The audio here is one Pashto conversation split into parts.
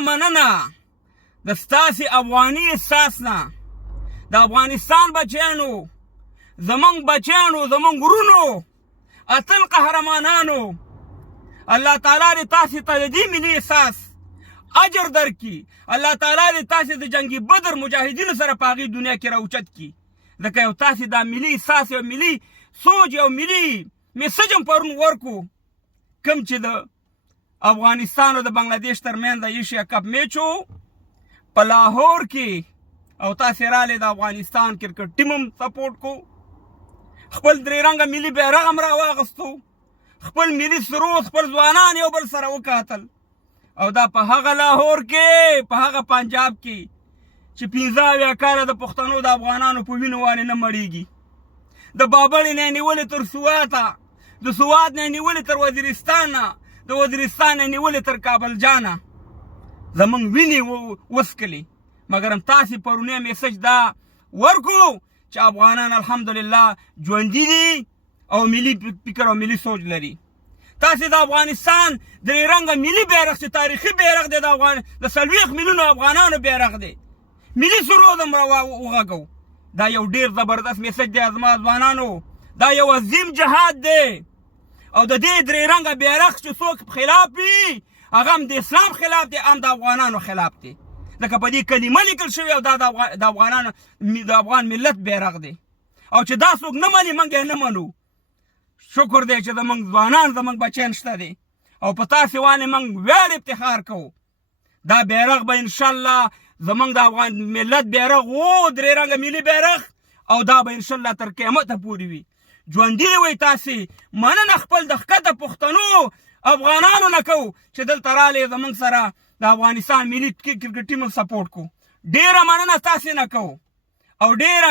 مننه د ستاسې افغاني احساس نه. د افغانستان بچیانو، زمونږ بچیانو، زمونږ ورونو، اتل قهرمانانو، الله تعالی دې تاسې ته د دې ملي احساس اجر درکړي. الله تعالی دې تاسې د جنګي بدر مجاهدینو سره په هغې دنیا کې راوچت کړي. ځکه یو تاسې دا ملي احساس، یو ملي سوچ، یو ملي میسج هم پرون ورکو، کوم چې د افغانستان او د بنګلادیش ترمنځ د ایشیا کپ میچ و په لاهور کې، او تاسې راغلې د افغانستان کرکټ ټیم هم سپورټ کو، خپل درې رنګه ملي بیرغ هم راواغستو، خپل ملي سرود، خپل ځوانان یو بل سره وکاتل. او دا په هغه لاهور کې، په هغه پنجاب کې چې 15 کاله د پښتنو د افغانانو په وینو باندې نه مړېږي. د بابړې نه نیولې تر سواته، د سوات نه نیولې تر وزیرستانه، د وزیرستان نه نیولې تر کابل جانه زمونږ وینې وسکلې. مګر تاسې پرونی میسج دا ورکو چې افغانان الحمدلله ژوندي دي او ملي فکر او ملي سوچ لري. تاسې د افغانستان درې رنګه ملي بیرغ چې تاریخي بیرغ دی، د 40 میلیونو افغانانو بیرغ دی، ملي سرود هم وغږو. دا یو ډیر زبردست میسج دی زما ځوانانو. دا یو عظیم جهاد دی، او د دې درې رنګه بیرغ چې څوک خلاف وي، هغه هم د اسلام خلاف دی، هم د افغانانو خلاف دی. ځکه په دې کلمه لیکل شوې، او دا د افغانانو د افغان ملت بیرغ دی. او چې دا څوک نه مني، موږ یې نه منو. شکر دی چې زموږ ځوانان، زموږ بچیان شته دي، او په تاسې باندې موږ ویاړ افتخار کوو. دا بیرغ به انشاءالله زموږ د افغان ملت بیرغ و، درې رنګه ملي بیرغ، او دا به انشاءالله تر قیامته پورې وي. ژوندي دې وئ تاسې. مننه خپل د ښکته پښتنو افغانانو نه کوو چې دلته راغلې زموږ سره د افغانستان ملي کرکټ ټیم سپورټ کو. ډېره مننه تاسې نه کوو، او ډېره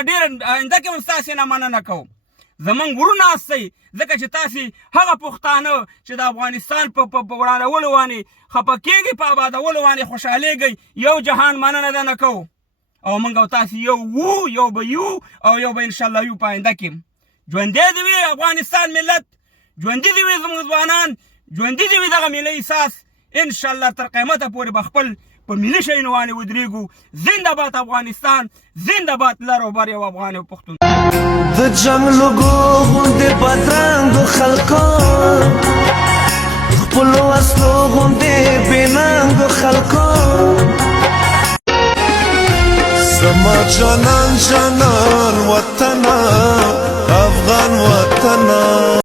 آینده کې هم ستاسې نه مننه کوو. زمونږ ورونه استئ، ځکه چې تاسې هغه پښتانه چې د افغانستان په ورانولو باندې خفه کېږئ، په آبادولو باندې خوشحالېږئ، یو جهان مننه ده نه کوو. او موږ او تاسې یو وو، یو به یو، او یو به انشاءالله یو په آینده کې. ژوندی دې وي افغانستان ملت، ژوندي دې وي زموږ ځوانان، ژوندي دې وي دغه ملي احساس. انشاءالله تر قیامته پورې به خپل په ملي شیانو باندې ودرېږو. زنده باد افغانستان، زنده باد لر او بر یو افغان او پښتون. د جنگ لوګو غوندې بدرنګو خلکو، خپلو وسلو غوندې بېننګو خلکو، زما جانان جانان وطنه افغان وطنه.